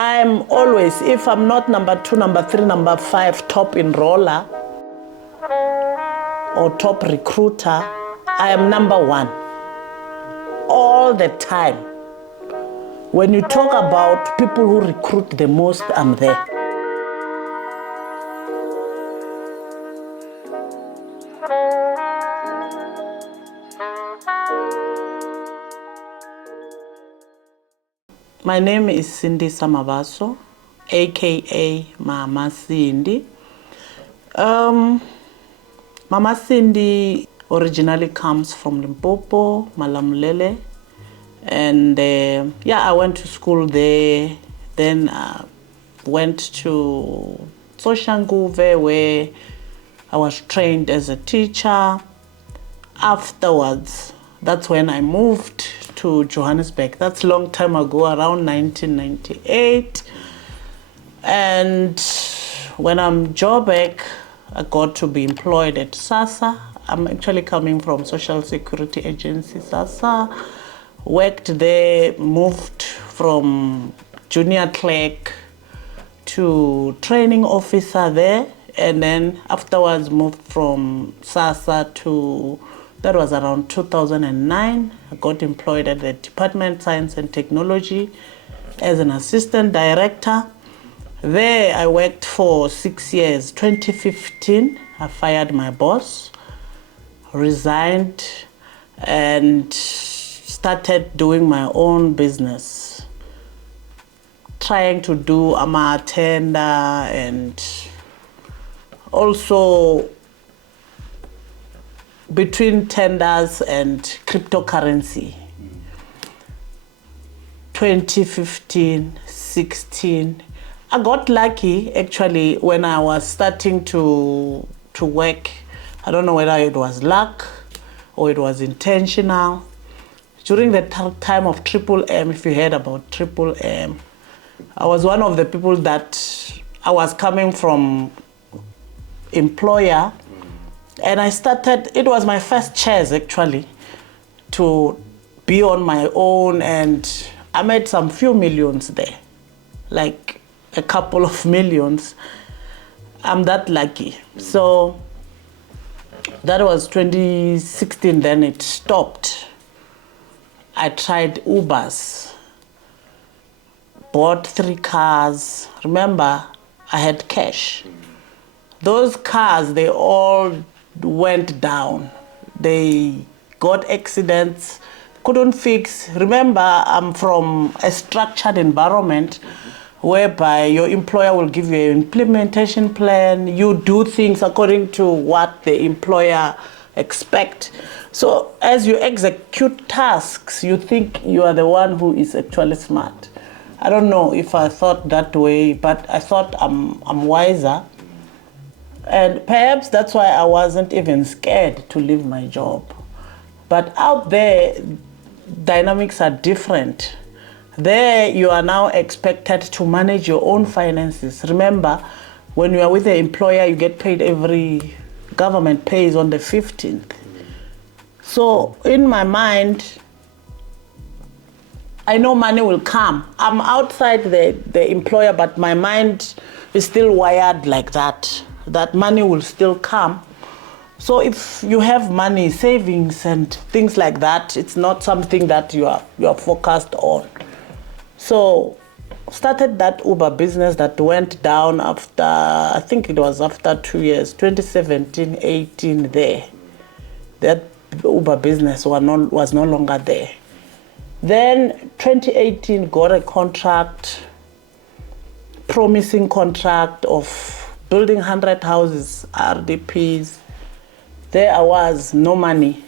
I'm always, if I'm not number 2, number 3, number 5 top enroller or top recruiter, I am number 1 all the time. When you talk about people who recruit the most, I'm there. My name is Cindy Samabaso, aka Mama Cindy. Mama Cindy originally comes from Limpopo, Malamulele. And I went to school there. Then went to Soshanguve, where I was trained as a teacher. Afterwards, that's when I moved to Johannesburg. That's a long time ago, around 1998. And when I'm Joburg, I got to be employed at SASSA. I'm actually coming from Social Security Agency, SASSA. Worked there, moved from junior clerk to training officer there, and then afterwards moved from SASSA to, that was around 2009. I got employed at the Department of Science and Technology as an assistant director. There I worked for 6 years. 2015, I fired my boss, resigned, and started doing my own business, trying to do AMA tender and also between tenders and cryptocurrency. 2015, 16, I got lucky actually when I was starting to work. I don't know whether it was luck or it was intentional. During the time of Triple M, if you heard about Triple M, I was one of the people that I was coming from employer, and I started, it was my first chance actually to be on my own, and I made some few millions there, like a couple of millions. I'm that lucky. So that was 2016, then it stopped. I tried Ubers, bought 3 cars. Remember, I had cash. Those cars, they all went down. They got accidents, couldn't fix. Remember, I'm from a structured environment whereby your employer will give you an implementation plan. You do things according to what the employer expect. So as you execute tasks, you think you are the one who is actually smart. I don't know if I thought that way, but I thought I'm wiser. And perhaps that's why I wasn't even scared to leave my job. But out there, dynamics are different. There, you are now expected to manage your own finances. Remember, when you are with the employer, you get paid government pays on the 15th. So in my mind, I know money will come. I'm outside the employer, but my mind is still wired like that money will still come. So if you have money, savings and things like that, it's not something that you are focused on. So started that Uber business that went down after, I think it was after 2 years, 2017, 18 there. That Uber business was no longer there. Then 2018 got a contract, promising contract of building 100 houses, RDPs. There I was, no money.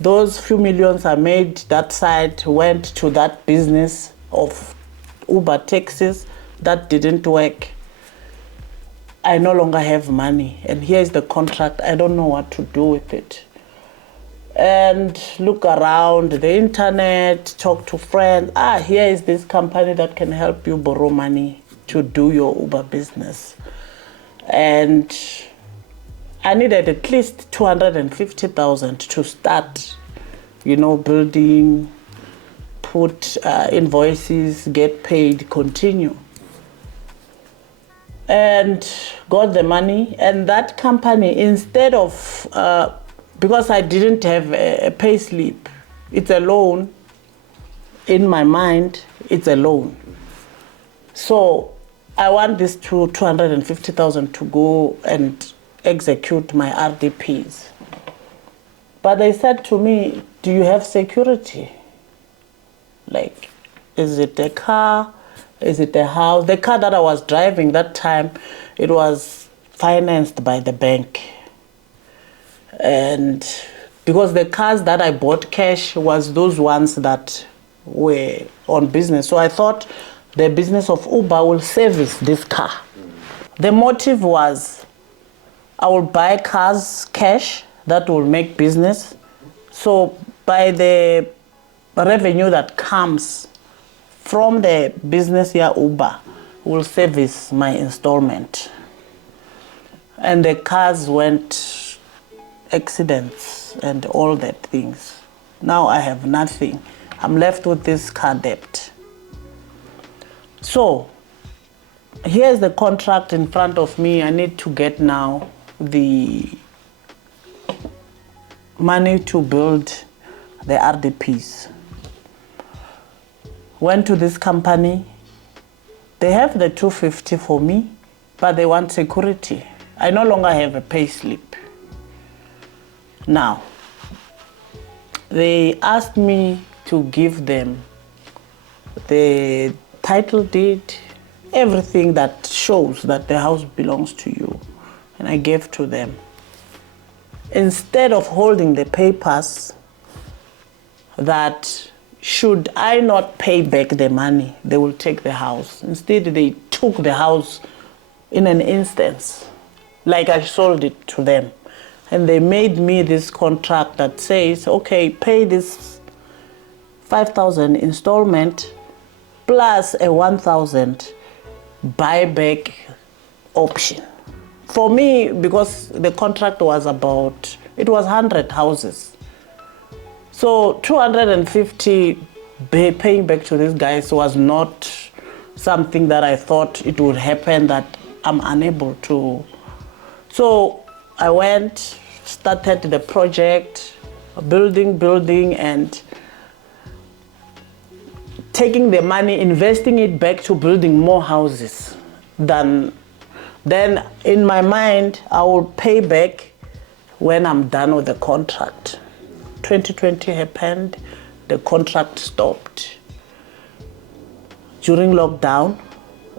Those few millions I made that side went to that business of Uber taxis. That didn't work. I no longer have money, and here's the contract. I don't know what to do with it. And look around the internet, talk to friends. Here is this company that can help you borrow money to do your Uber business. And I needed at least 250,000 to start, building, put invoices, get paid, continue. And got the money, and that company, instead of, because I didn't have a pay slip, it's a loan. In my mind, it's a loan. So I want this 250,000 to go and execute my RDPs. But they said to me, do you have security? Like, is it a car? Is it a house? The car that I was driving that time, it was financed by the bank. And because the cars that I bought cash was those ones that were on business. So I thought the business of Uber will service this car. The motive was I will buy cars cash that will make business. So by the revenue that comes from the business here, Uber will service my installment. And the cars went accidents and all that things. Now I have nothing. I'm left with this car debt. So here's the contract in front of me. I need to get now the money to build the RDPs. Went to this company. They have the 250 for me, but they want security. I no longer have a pay slip. Now, they asked me to give them the title deed, everything that shows that the house belongs to you. And I gave to them. Instead of holding the papers that should I not pay back the money, they will take the house. Instead, they took the house in an instance, like I sold it to them. And they made me this contract that says, okay, pay this 5,000 installment plus a 1,000 buyback option. For me, because the contract was about, it was 100 houses. So 250 paying back to these guys was not something that I thought it would happen, that I'm unable to. So I went, started the project, building, and taking the money, investing it back to building more houses. Then in my mind, I will pay back when I'm done with the contract. 2020 happened, the contract stopped during lockdown,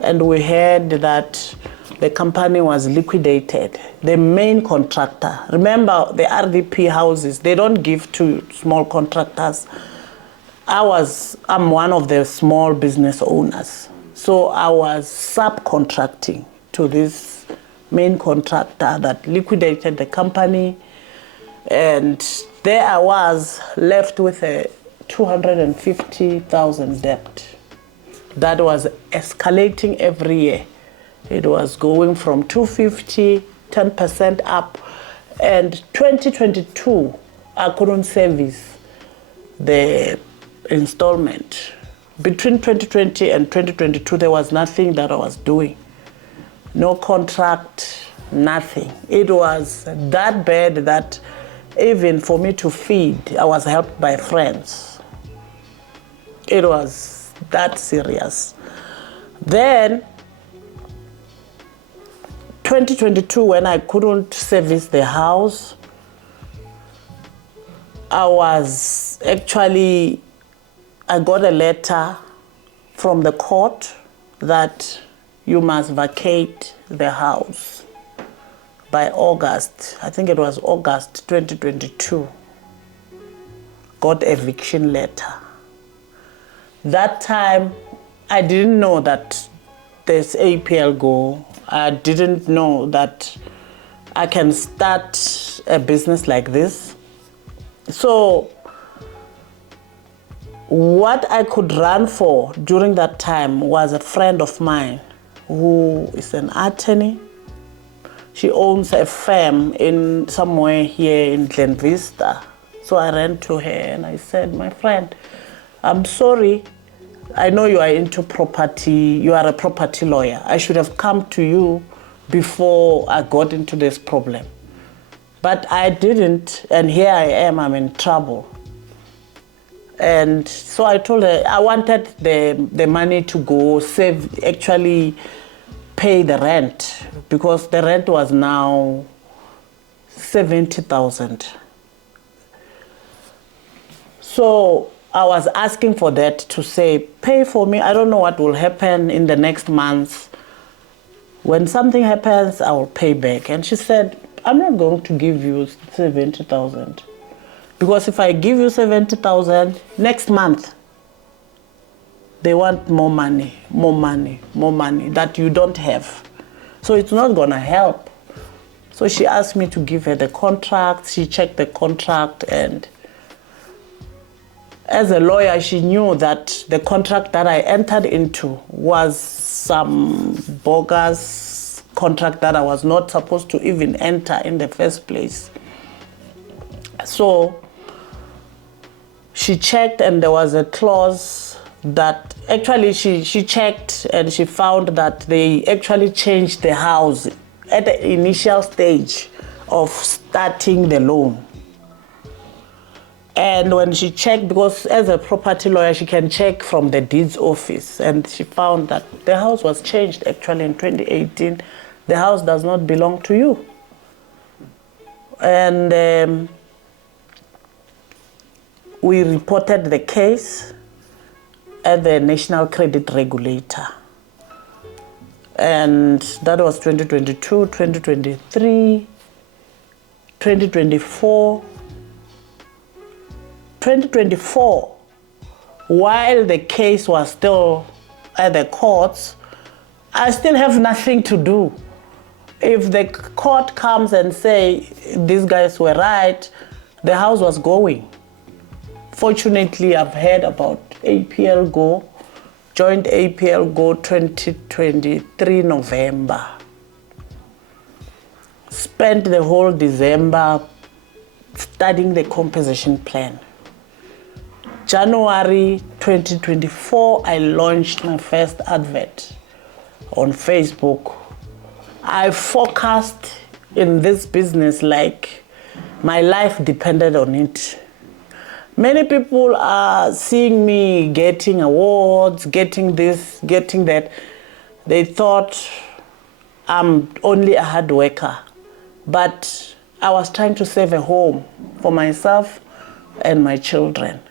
and we heard that the company was liquidated. The main contractor, remember the RDP houses, they don't give to small contractors. I'm one of the small business owners. So I was subcontracting to this main contractor that liquidated the company. And there I was left with a 250,000 debt that was escalating every year. It was going from 250, 10% up. And 2022, I couldn't service the installment. Between 2020 and 2022, there was nothing that I was doing. No contract, nothing. It was that bad that even for me to feed, I was helped by friends. It was that serious. Then, 2022, when I couldn't service the house, I got a letter from the court that you must vacate the house by August. I think it was August 2022. Got eviction letter. That time, I didn't know that there's APL Go. I didn't know that I can start a business like this. So what I could run for during that time was a friend of mine who is an attorney. She owns a firm in somewhere here in Glen Vista. So I ran to her and I said, my friend, I'm sorry. I know you are into property. You are a property lawyer. I should have come to you before I got into this problem. But I didn't, and here I am, I'm in trouble. And so I told her I wanted the money to go save, actually pay the rent, because the rent was now 70,000. So I was asking for that to say, pay for me. I don't know what will happen in the next month. When something happens, I will pay back. And she said, I'm not going to give you 70,000. Because if I give you 70,000, next month, they want more money that you don't have. So it's not gonna help. So she asked me to give her the contract. She checked the contract, and as a lawyer, she knew that the contract that I entered into was some bogus contract that I was not supposed to even enter in the first place. So she checked, and there was a clause that actually she checked, and she found that they actually changed the house at the initial stage of starting the loan. And when she checked, because as a property lawyer, she can check from the deeds office, and she found that the house was changed actually in 2018. The house does not belong to you. And we reported the case at the National Credit Regulator. And that was 2022, 2023, 2024. 2024, while the case was still at the courts, I still have nothing to do. If the court comes and say these guys were right, the house was going. Fortunately, I've heard about APL Go, joined APL Go 2023 November. Spent the whole December studying the composition plan. January 2024, I launched my first advert on Facebook. I focused in this business like my life depended on it. Many people are seeing me getting awards, getting this, getting that. They thought I'm only a hard worker, but I was trying to save a home for myself and my children.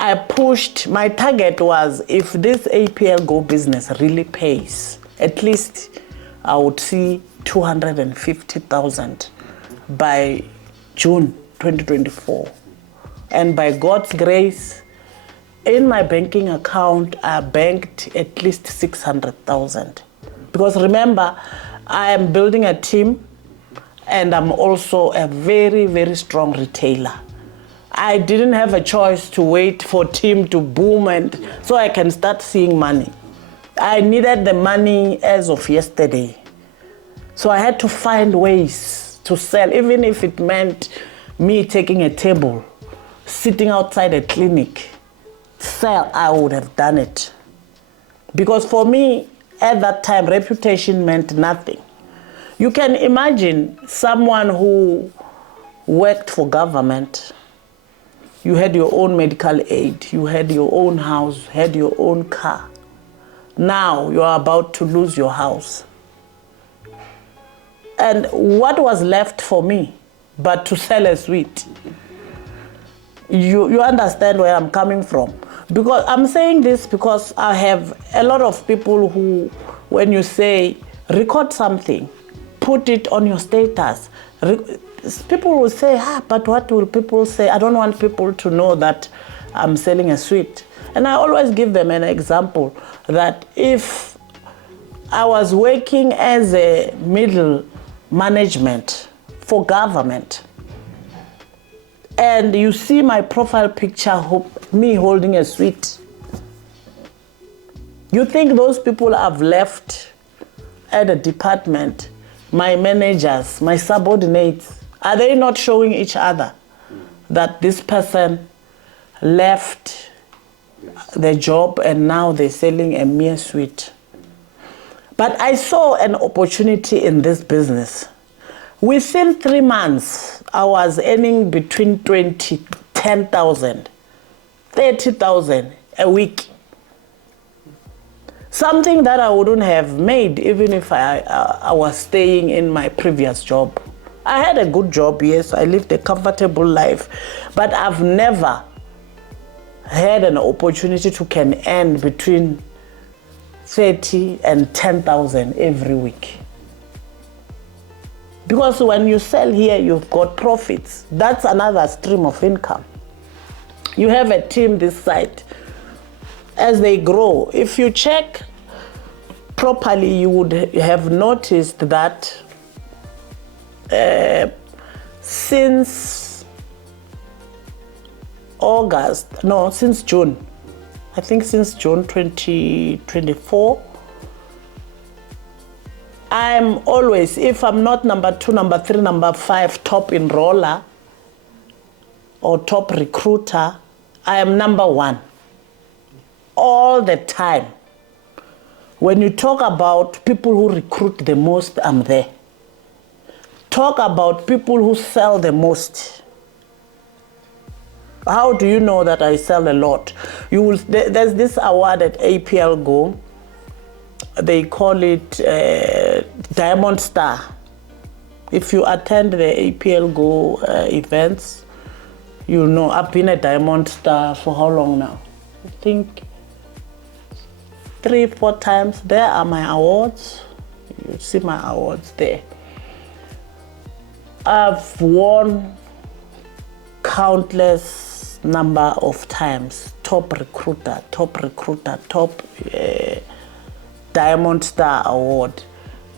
I pushed, my target was, if this APL Go business really pays, at least I would see 250,000 by June 2024. And by God's grace, in my banking account, I banked at least 600,000. Because remember, I am building a team, and I'm also a very, very strong retailer. I didn't have a choice to wait for team to boom and so I can start seeing money. I needed the money as of yesterday. So I had to find ways to sell, even if it meant me taking a table, sitting outside a clinic, sell, I would have done it. Because for me, at that time, reputation meant nothing. You can imagine someone who worked for government. You had your own medical aid, you had your own house, had your own car. Now you are about to lose your house. And what was left for me but to sell a sweet? You understand where I'm coming from? Because I'm saying this because I have a lot of people who, when you say, record something, put it on your status, people will say, but what will people say? I don't want people to know that I'm selling a sweet. And I always give them an example that if I was working as a middle management for government, and you see my profile picture, me holding a sweet, you think those people have left at the department, my managers, my subordinates, are they not showing each other that this person left the job, and now they're selling a mere sweet. But I saw an opportunity in this business. Within 3 months, I was earning between 10,000, 30,000 a week. Something that I wouldn't have made even if I was staying in my previous job. I had a good job, yes, I lived a comfortable life, but I've never had an opportunity to can earn between 30 and 10,000 every week. Because when you sell here, you've got profits. That's another stream of income. You have a team this side. As they grow, if you check properly, you would have noticed that since June, I think since June 2024, I'm always, if I'm not number 2, number 3, number 5 top enroller or top recruiter, I am number 1 all the time. When you talk about people who recruit the most, I'm there. Talk about people who sell the most. How do you know that I sell a lot? There's this award at APL Go. They call it Diamond Star. If you attend the APL Go events, you know I've been a Diamond Star for how long now? I think 3-4 times. There are my awards. You see my awards there. I've won countless number of times. Top recruiter, top Diamond Star Award.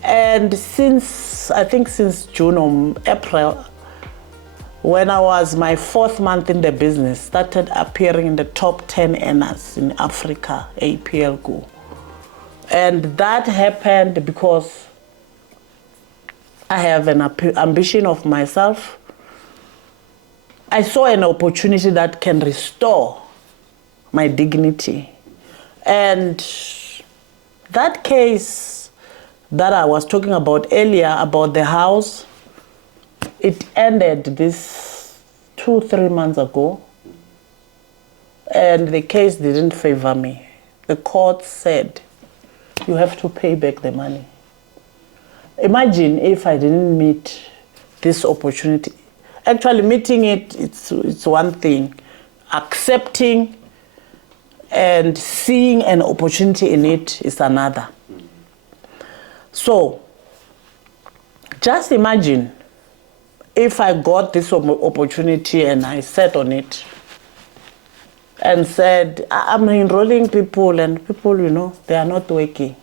And since June or April, when I was my 4th month in the business, started appearing in the top 10 earners in Africa, APL Go. And that happened because I have an ambition of myself. I saw an opportunity that can restore my dignity. And that case that I was talking about earlier, about the house, it ended this 2-3 months ago. And the case didn't favor me. The court said, you have to pay back the money. Imagine if I didn't meet this opportunity. Actually, meeting it's one thing. Accepting and seeing an opportunity in it is another. So, just imagine if I got this opportunity and I sat on it and said, I'm enrolling people and people, they are not working.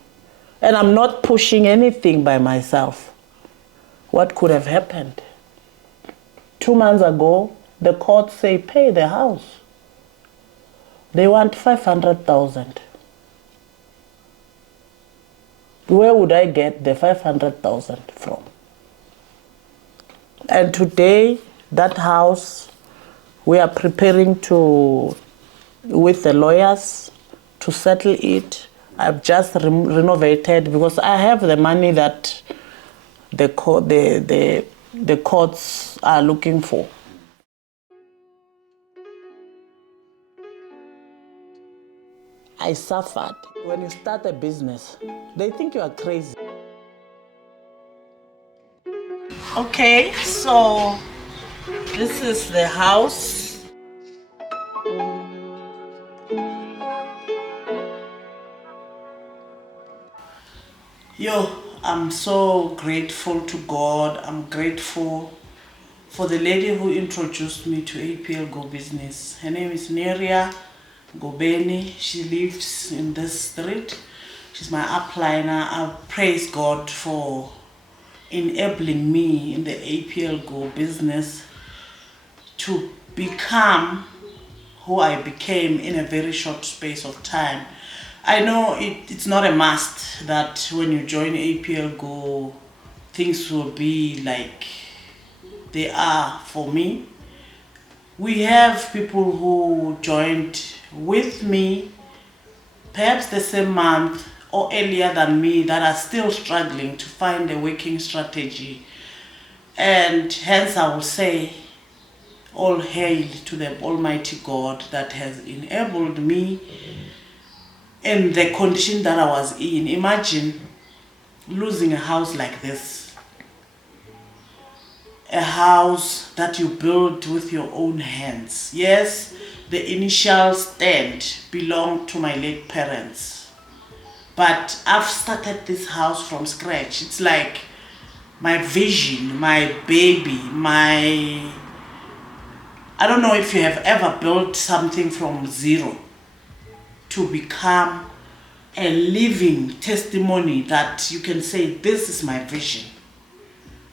And I'm not pushing anything by myself. What could have happened? 2 months ago, the court say, pay the house. They want 500,000. Where would I get the 500,000 from? And today, that house, we are preparing with the lawyers to settle it. I've just renovated because I have the money that the courts are looking for. I suffered. When you start a business, they think you are crazy. Okay, so this is the house. I'm so grateful to God. I'm grateful for the lady who introduced me to APL Go business. Her name is Neria Gobeni. She lives in this street. She's my upliner. I praise God for enabling me in the APL Go business to become who I became in a very short space of time. I know it's not a must that when you join APL Go, things will be like they are for me. We have people who joined with me, perhaps the same month or earlier than me, that are still struggling to find a working strategy. And hence I will say, all hail to the Almighty God that has enabled me in the condition that I was in. Imagine losing a house like this. A house that you built with your own hands. Yes, the initial stand belonged to my late parents. But I've started this house from scratch. It's like my vision, my baby, I don't know if you have ever built something from zero to become a living testimony that you can say, this is my vision.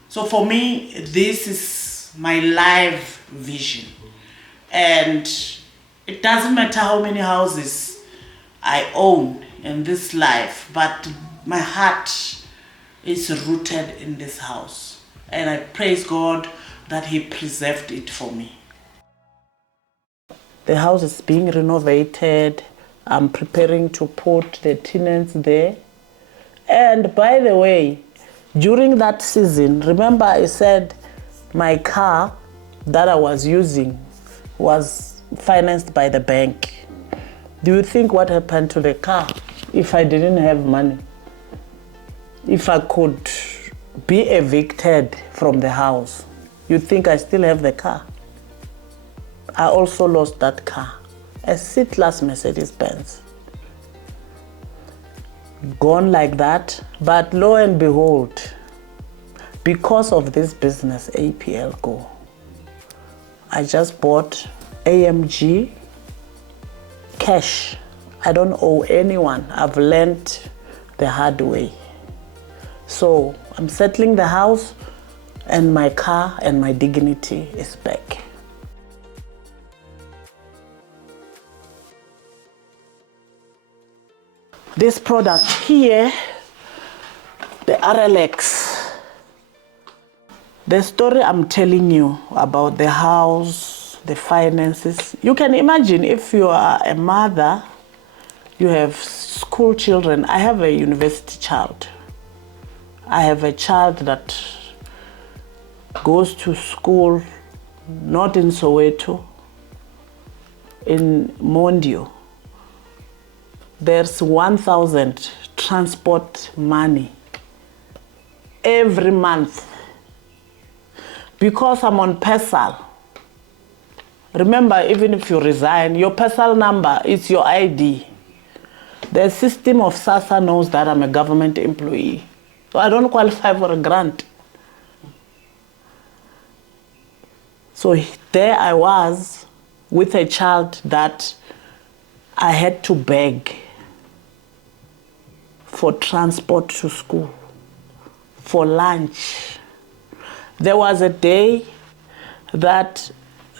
So for me, this is my live vision. And it doesn't matter how many houses I own in this life, but my heart is rooted in this house. And I praise God that He preserved it for me. The house is being renovated. I'm preparing to put the tenants there. And by the way, during that season, remember I said my car that I was using was financed by the bank. Do you think what happened to the car if I didn't have money? If I could be evicted from the house, you think I still have the car? I also lost that car, a C-Class Mercedes-Benz. Gone like that, but lo and behold, because of this business, APL Go, I just bought AMG cash. I don't owe anyone. I've learned the hard way. So I'm settling the house, and my car and my dignity is back. This product here, the RLX, the story I'm telling you about the house, the finances, you can imagine if you are a mother, you have school children. I have a university child. I have a child that goes to school, not in Soweto, in Mondio. There's 1,000 transport money every month because I'm on PESAL. Remember, even if you resign, your PESAL number is your ID. The system of SASSA knows that I'm a government employee, so I don't qualify for a grant. So there I was with a child that I had to beg for transport to school, for lunch. There was a day that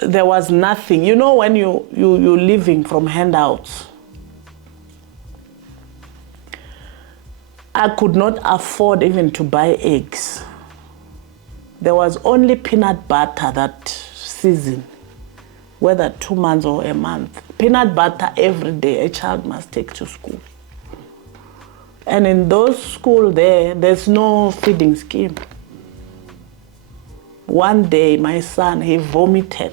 there was nothing. You know when you're living from handouts. I could not afford even to buy eggs. There was only peanut butter that season, whether 2 months or a month. Peanut butter every day a child must take to school. And in those schools there's no feeding scheme. One day my son, he vomited.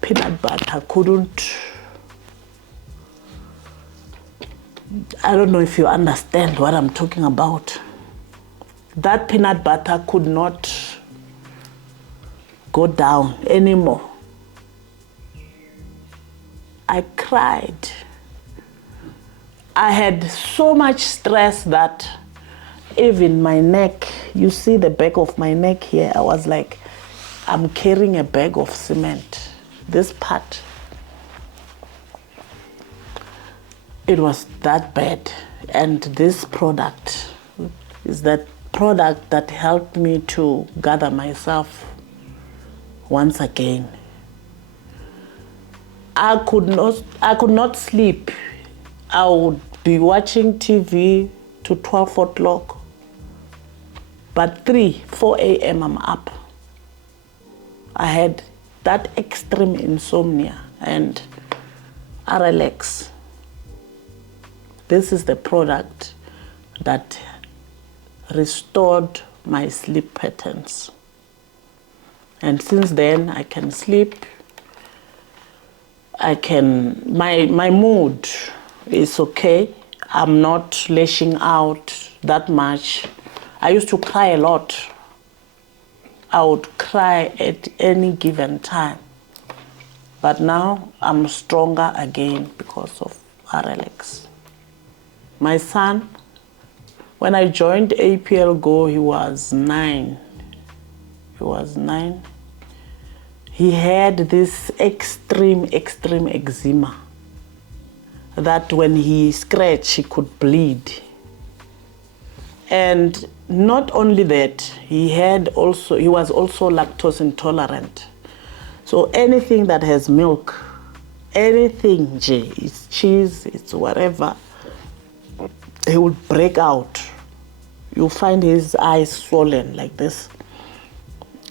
Peanut butter couldn't, I don't know if you understand what I'm talking about. That peanut butter could not go down anymore. I cried. I had so much stress that even my neck, you see the back of my neck here, I was like, I'm carrying a bag of cement. This part, it was that bad. And this product is that product that helped me to gather myself once again. I could not sleep. I would be watching TV to 12 o'clock. But 3, 4 a.m. I'm up. I had that extreme insomnia. and RLX. This is the product that restored my sleep patterns. And since then, I can sleep. My mood is okay. I'm not lashing out that much. I used to cry a lot. I would cry at any given time. But now I'm stronger again because of RLX. My son, when I joined APL Go, he was 9. He had this extreme eczema that when he scratched, he could bleed. And not only that, he was also lactose intolerant. So anything that has milk, anything, it's cheese, it's whatever, he would break out. You'll find his eyes swollen like this.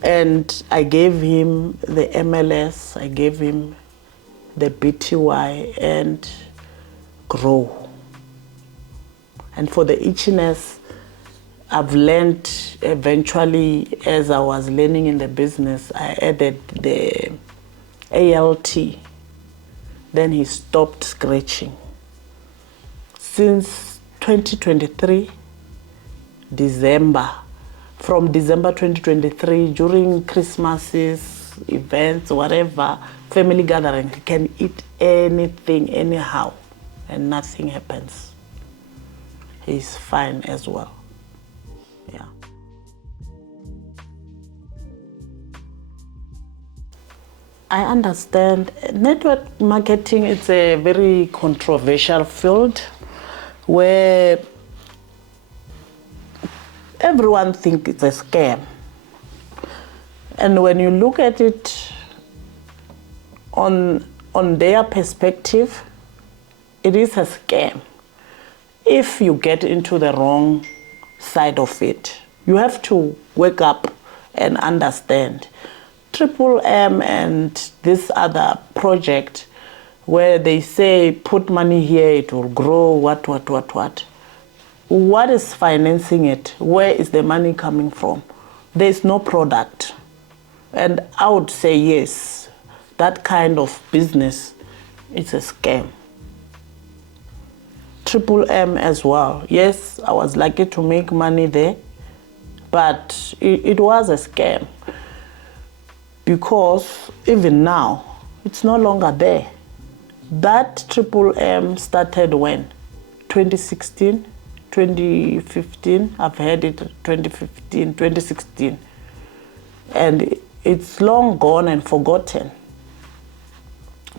And I gave him the MLS, I gave him the BTY and Grow. And for the itchiness, I've learned eventually, as I was learning in the business, I added the ALT. Then he stopped scratching. Since 2023, from December 2023, during Christmases, events, whatever, family gathering, he can eat anything, anyhow, and nothing happens. He's fine as well. Yeah. I understand. Network marketing is a very controversial field where everyone thinks it's a scam. And when you look at it on their perspective, it is a scam. If you get into the wrong side of it, you have to wake up and understand. Triple M and this other project where they say put money here, it will grow, what. What is financing it? Where is the money coming from? There's no product. And I would say yes, that kind of business is a scam. Triple M as well. Yes, I was lucky to make money there, but it was a scam because even now, it's no longer there. That Triple M started when? 2016, 2015, I've heard it 2015, 2016. And it's long gone and forgotten.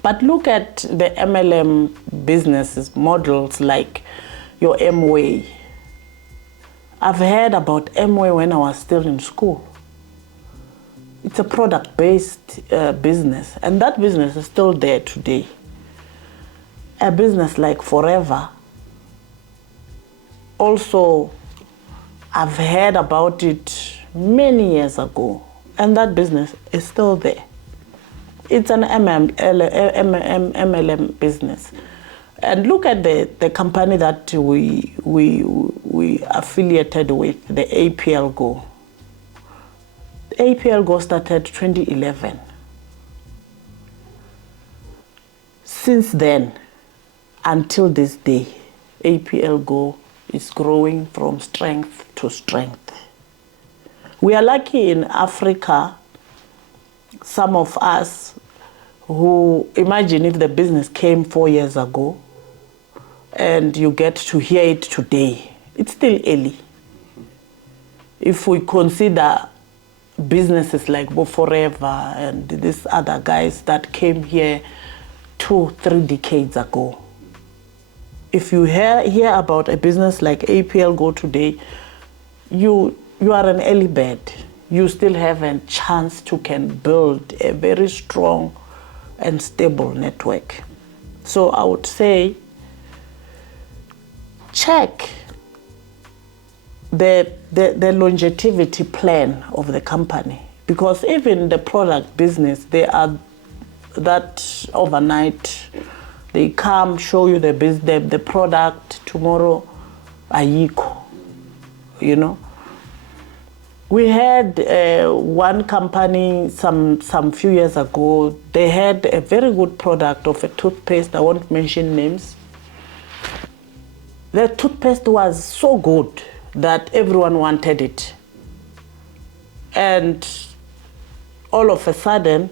But look at the MLM businesses, models like your Amway. I've heard about Amway when I was still in school. It's a product-based business, and that business is still there today. A business like Forever, also, I've heard about it many years ago, and that business is still there. It's an MLM business. And look at the company that we affiliated with, the APL Go. APL Go started 2011. Since then, until this day, APL Go is growing from strength to strength. We are lucky in Africa, some of us who, imagine if the business came 4 years ago and you get to hear it today, it's still early. If we consider businesses like Forever and these other guys that came here 2-3 decades ago, if you hear about a business like APL Go today, you are an early bird. You still have a chance to can build a very strong and stable network. So I would say check the longevity plan of the company, because even the product business, there are that overnight. They come, show you the product, tomorrow, ayiko, you know. We had one company some few years ago, they had a very good product of a toothpaste, I won't mention names. The toothpaste was so good that everyone wanted it. And all of a sudden,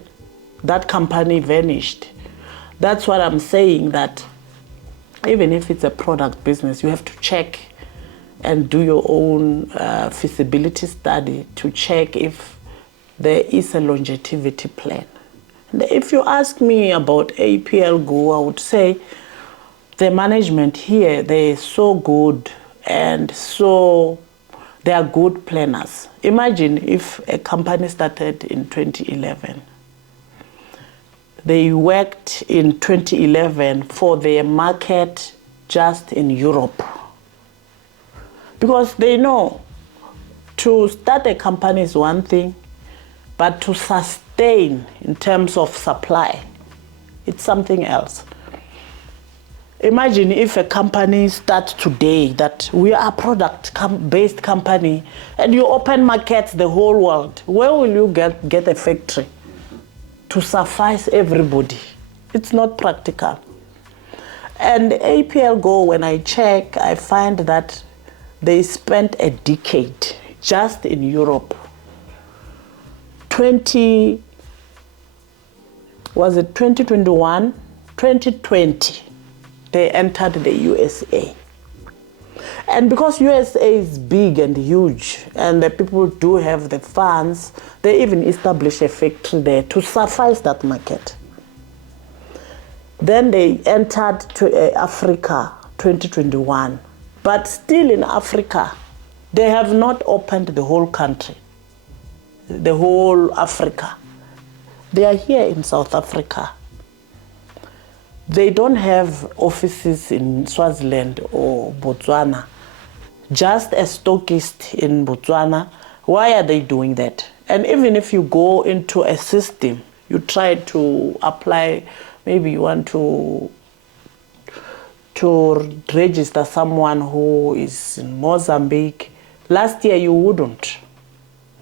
that company vanished. That's what I'm saying, that even if it's a product business, you have to check and do your own feasibility study to check if there is a longevity plan. And if you ask me about APL Go, I would say the management here, they're so good and so they are good planners. Imagine if a company started in 2011. They worked in 2011 for their market just in Europe. Because they know to start a company is one thing, but to sustain in terms of supply, it's something else. Imagine if a company starts today that we are a product-based company and you open markets the whole world. Where will you get a factory to suffice everybody? It's not practical. And APL Go, when I check, I find that they spent a decade just in Europe. 2021, 2020, they entered the USA. And because USA is big and huge, and the people do have the funds, they even established a factory there to suffice that market. Then they entered to Africa, 2021. But still in Africa, they have not opened the whole country, the whole Africa. They are here in South Africa. They don't have offices in Swaziland or Botswana, just a stockist in Botswana. Why are they doing that? And even if you go into a system, you try to apply, maybe you want to register someone who is in Mozambique. Last year you wouldn't.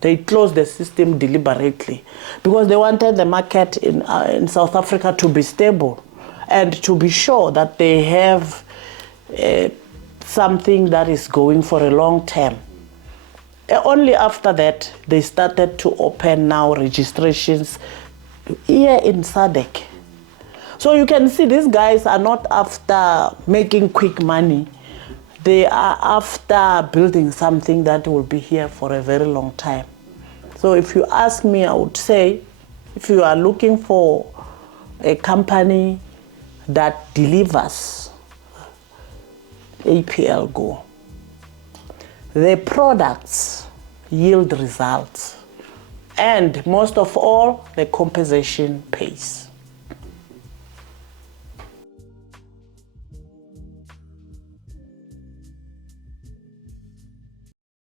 They closed the system deliberately because they wanted the market in South Africa to be stable and to be sure that they have something that is going for a long term. Only after that, they started to open now registrations here in SADC. So you can see these guys are not after making quick money. They are after building something that will be here for a very long time. So if you ask me, I would say, if you are looking for a company that delivers, APL Go. The products yield results. And most of all, the compensation pays.